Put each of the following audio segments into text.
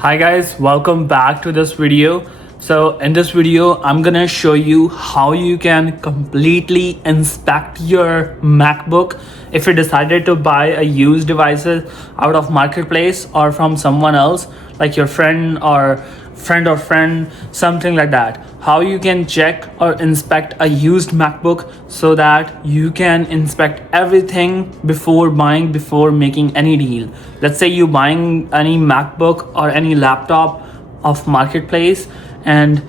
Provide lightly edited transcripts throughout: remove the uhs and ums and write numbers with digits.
Hi guys, welcome back to this video. So in this video, I'm gonna show you how you can completely inspect your MacBook if you decided to buy a used devices out of marketplace or from someone else like your friend, something like that. How you can check or inspect a used MacBook so that you can inspect everything before buying, before making any deal. Let's say you buying any MacBook or any laptop of marketplace and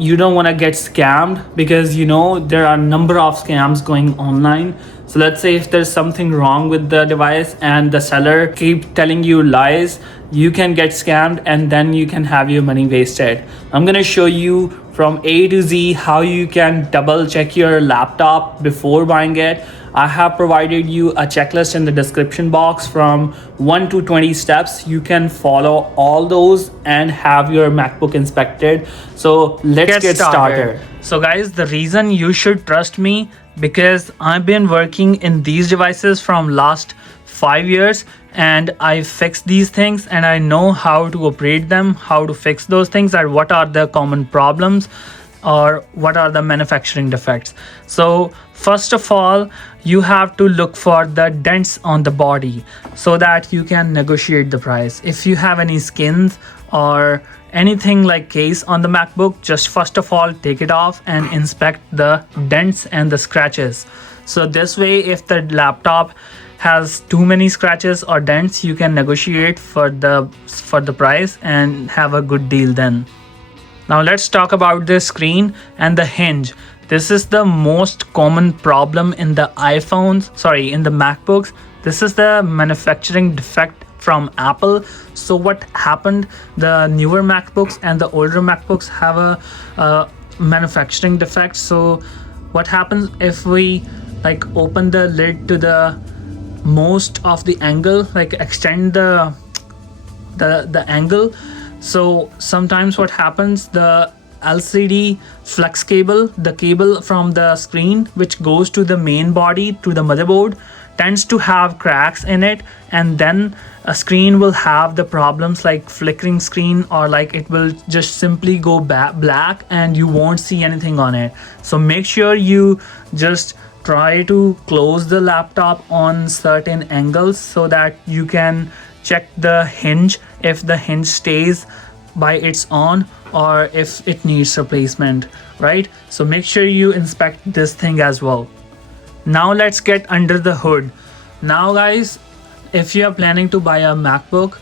you don't want to get scammed because you know there are a number of scams going online. So let's say if there's something wrong with the device and the seller keep telling you lies, you can get scammed and then you can have your money wasted. I'm going to show you from A to Z how you can double check your laptop before buying it. I have provided you a checklist in the description box from 1 to 20 steps. You can follow all those and have your MacBook inspected. So let's get started. So guys, the reason you should trust me because I've been working in these devices from last 5 years and I fixed these things and I know how to operate them, how to fix those things, and what are the common problems or what are the manufacturing defects. So first of all, you have to look for the dents on the body so that you can negotiate the price. If you have any skins or anything like case on the MacBook, just first of all take it off and inspect the dents and the scratches. So this way, if the laptop has too many scratches or dents, you can negotiate for the price and have a good deal then. Now let's talk about the screen and the hinge. This is the most common problem in the in the MacBooks. This is the manufacturing defect from Apple. So what happened, the newer MacBooks and the older MacBooks have a manufacturing defect. So what happens if we like open the lid to the most of the angle, like extend the angle. So sometimes what happens, the LCD flex cable, the cable from the screen which goes to the main body to the motherboard, tends to have cracks in it, and then a screen will have the problems like flickering screen, or like it will just simply go black and you won't see anything on it. So make sure you just try to close the laptop on certain angles so that you can check the hinge if the hinge stays by its own or if it needs replacement, right? So make sure you inspect this thing as well. Now let's get under the hood. Now guys, if you are planning to buy a MacBook,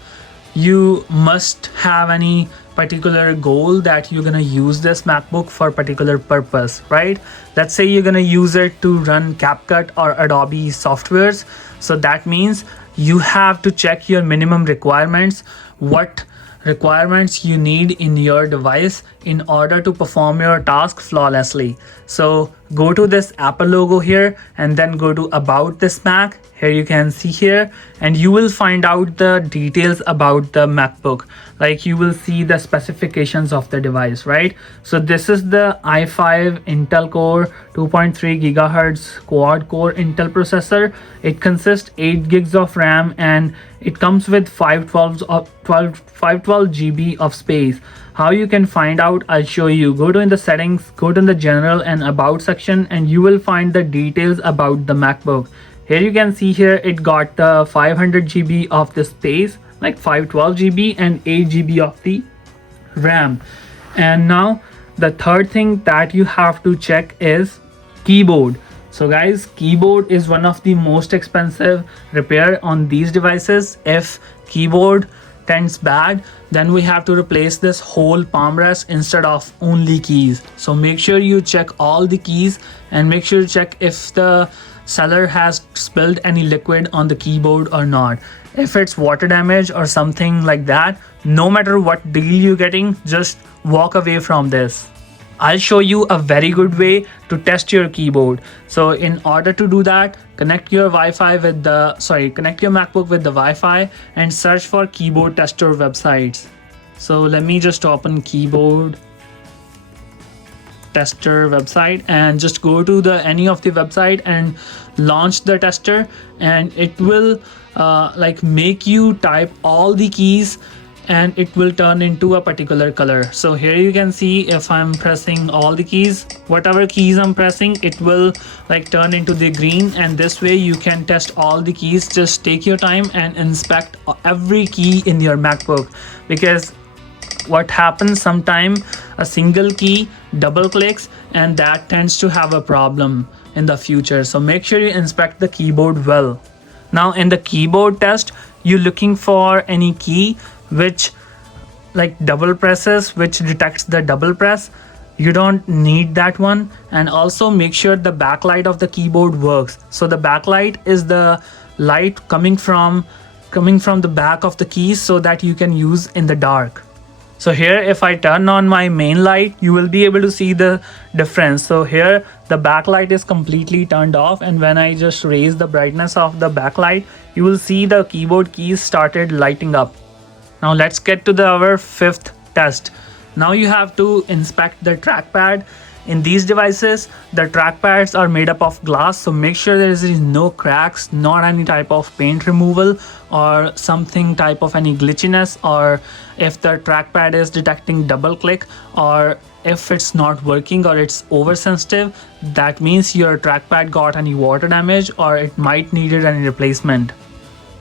you must have any particular goal that you're gonna use this MacBook for a particular purpose, right? Let's say you're gonna use it to run CapCut or Adobe softwares. So that means you have to check your minimum requirements, what requirements you need in your device in order to perform your task flawlessly. So go to this Apple logo here and then go to about this Mac. Here you can see here, and you will find out the details about the MacBook. Like you will see the specifications of the device, right? So this is the i5 Intel Core 2.3 gigahertz quad core Intel processor. It consists 8 gigs of RAM and it comes with 512 GB of space. How you can find out, I'll show you. Go to in the settings, go to the general and about section, and you will find the details about the MacBook. Here you can see here it got the 500 GB of the space, like 512 GB and 8 GB of the RAM. And now the third thing that you have to check is keyboard. So guys, keyboard is one of the most expensive repair on these devices. If keyboard tends bad, then we have to replace this whole palm rest instead of only keys. So make sure you check all the keys and make sure to check if the seller has spilled any liquid on the keyboard or not. If it's water damage or something like that, no matter what deal you're getting, just walk away from this. I'll show you a very good way to test your keyboard. So in order to do that, connect your MacBook with the Wi-Fi and search for keyboard tester websites. So let me just open keyboard tester website and just go to any of the website and launch the tester, and it will like make you type all the keys and it will turn into a particular color. So here you can see if I'm pressing all the keys, whatever keys I'm pressing, it will like turn into the green. And this way you can test all the keys. Just take your time and inspect every key in your MacBook, because what happens sometime a single key double clicks and that tends to have a problem in the future. So make sure you inspect the keyboard well. Now in the keyboard test, you're looking for any key which like double presses, which detects the double press. You don't need that one. And also make sure the backlight of the keyboard works. So the backlight is the light coming from the back of the keys so that you can use in the dark. So here if I turn on my main light, you will be able to see the difference. So here the backlight is completely turned off, and when I just raise the brightness of the backlight, you will see the keyboard keys started lighting up. Now let's get to our fifth test. Now you have to inspect the trackpad. In these devices, the trackpads are made up of glass, so make sure there is no cracks, not any type of paint removal or something type of any glitchiness, or if the trackpad is detecting double click, or if it's not working or it's oversensitive, that means your trackpad got any water damage or it might needed any replacement.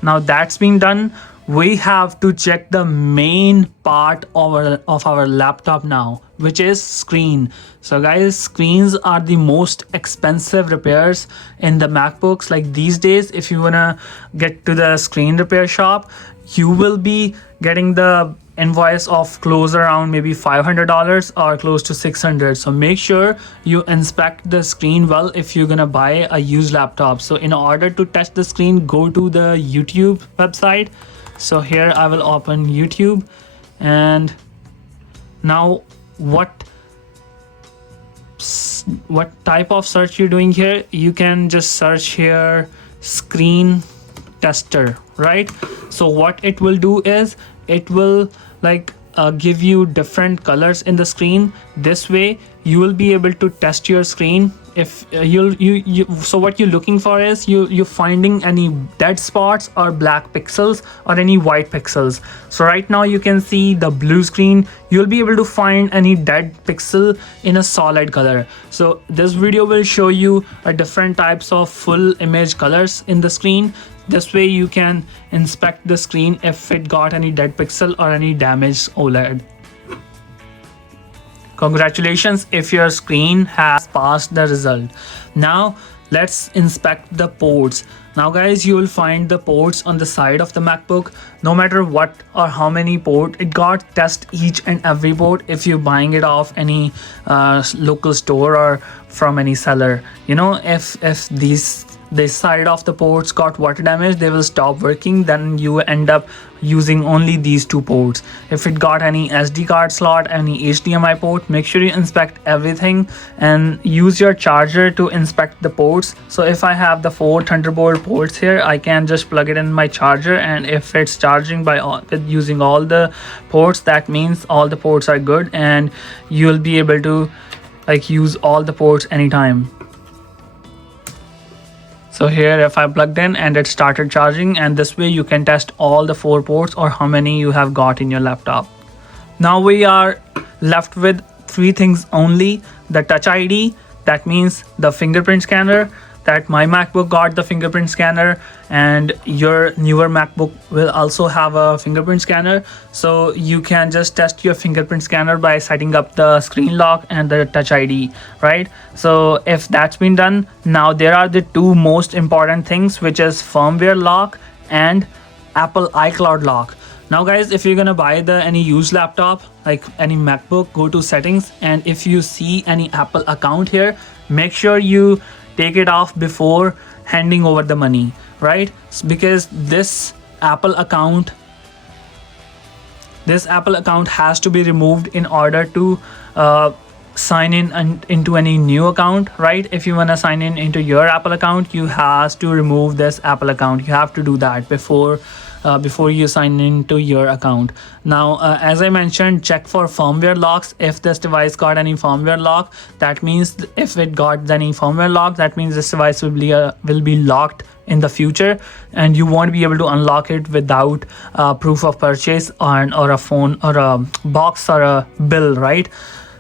Now that's been done, we have to check the main part of our laptop now, which is screen. So guys, screens are the most expensive repairs in the MacBooks. Like these days, if you wanna get to the screen repair shop, you will be getting the invoice of close around maybe $500 or close to $600. So make sure you inspect the screen well if you're gonna buy a used laptop. So in order to test the screen, go to the YouTube website. So here I will open YouTube, and now what type of search you're doing here, you can just search here screen tester, right? So what it will do is it will like give you different colors in the screen. This way you will be able to test your screen. If so what you're looking for is you're finding any dead spots or black pixels or any white pixels. So right now you can see the blue screen, you'll be able to find any dead pixel in a solid color. So this video will show you different types of full image colors in the screen. This way you can inspect the screen if it got any dead pixel or any damaged OLED. Congratulations if your screen has passed the result. Now let's inspect the ports. Now guys, you will find the ports on the side of the MacBook. No matter what or how many port it got, test each and every port if you're buying it off any local store or from any seller. You know, if this side of the ports got water damage, they will stop working. Then you end up using only these two ports. If it got any SD card slot, any HDMI port, make sure you inspect everything and use your charger to inspect the ports. So if I have the 4 Thunderbolt ports here, I can just plug it in my charger, and if it's charging with using all the ports, that means all the ports are good and you'll be able to like use all the ports anytime. So here if I plugged in and it started charging, and this way you can test all the 4 ports or how many you have got in your laptop. Now we are left with 3 things only: the Touch ID, that means the fingerprint scanner, that my MacBook got the fingerprint scanner, and your newer MacBook will also have a fingerprint scanner. So you can just test your fingerprint scanner by setting up the screen lock and the Touch ID, right? So if that's been done, now there are the 2 most important things, which is firmware lock and Apple iCloud lock. Now guys, if you're gonna buy any used laptop like any MacBook, go to settings, and if you see any Apple account here, make sure you take it off before handing over the money, right? Because this Apple account has to be removed in order to sign in into any new account, right? If you want to sign in into your Apple account, you have to remove this Apple account. You have to do that before before you sign into your account. Now, as I mentioned, check for firmware locks. If this device got any firmware lock, that means if it got any firmware lock, that means this device will be locked in the future, and you won't be able to unlock it without proof of purchase or a phone or a box or a bill, right?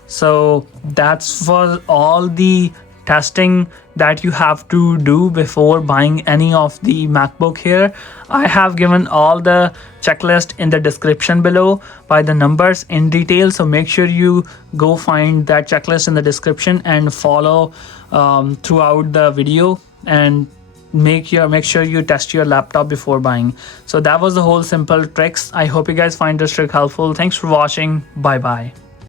So that's for all the testing that you have to do before buying any of the MacBook here. I have given all the checklist in the description below by the numbers in detail, so make sure you go find that checklist in the description and follow throughout the video, and make sure you test your laptop before buying. So that was the whole simple tricks. I hope you guys find this trick helpful. Thanks for watching. Bye bye.